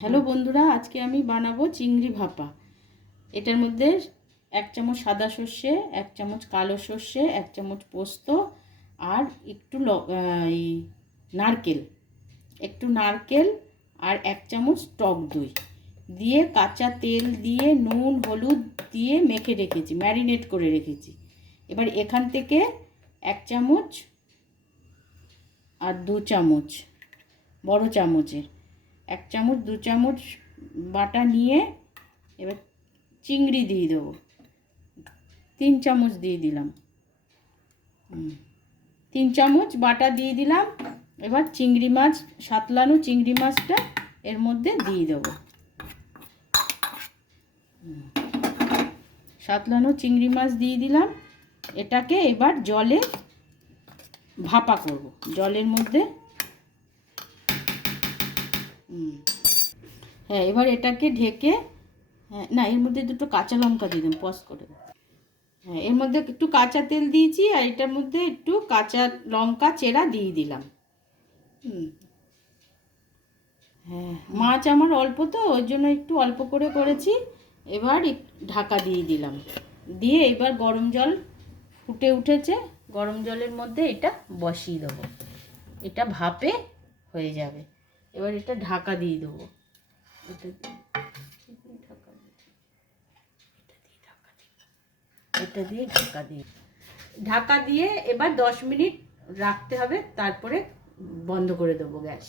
Hello বন্ধুরা, আজকে আমি বানাবো চিংড়ি ভাপা। এটার মধ্যে 1 চামচ সাদা সর্ষে, 1 চামচ কালো সর্ষে, 1 চামচ পোস্ত আর একটু নারকেল আর 1 চামচ টক দই দিয়ে কাঁচা তেল দিয়ে নুন হলুদ দিয়ে মেখে রেখেছি, ম্যারিনেট করে রেখেছি। এবার এখান থেকে 1 চামচ আর 2 চামচ বড় চামচের 1 চামচ 2 চামচ বাটা নিয়ে এবার চিংড়ি দিয়ে দেবো। 3 চামচ দিয়ে দিলাম, 3 চামচ বাটা দিয়ে দিলাম। এবার চিংড়ি মাছ, সাতলানো চিংড়ি মাছটা এর মধ্যে দিয়ে দেবো। সাতলানো চিংড়ি মাছ দিয়ে দিলাম। এটাকে এবার জলে ভাপা করব, জলের মধ্যে। হ্যাঁ, এবার এটাকে ঢেকে, না এর মধ্যে দুটো কাঁচা লঙ্কা দিয়ে দিন, পজ করে। হ্যাঁ, এর মধ্যে একটু কাঁচা তেল দিয়েছি আর এটার মধ্যে একটু কাঁচা লঙ্কা চেরা দিয়ে দিলাম। হ্যাঁ, মাছ আমার অল্প তো, ওই জন্য একটু অল্প করে করেছি। এবার ঢাকা দিয়ে দিলাম, দিয়ে এবার গরম জল ফুটে উঠেছে, গরম জলের মধ্যে এটা বসিয়ে দেবো। এটা ভাপে হয়ে যাবে। এবার এটা ঢাকা দিয়ে দেবো। এটা দিয়ে ঢাকা দিয়ে এবার 10 মিনিট রাখতে হবে, তারপরে বন্ধ করে দেবো গ্যাস।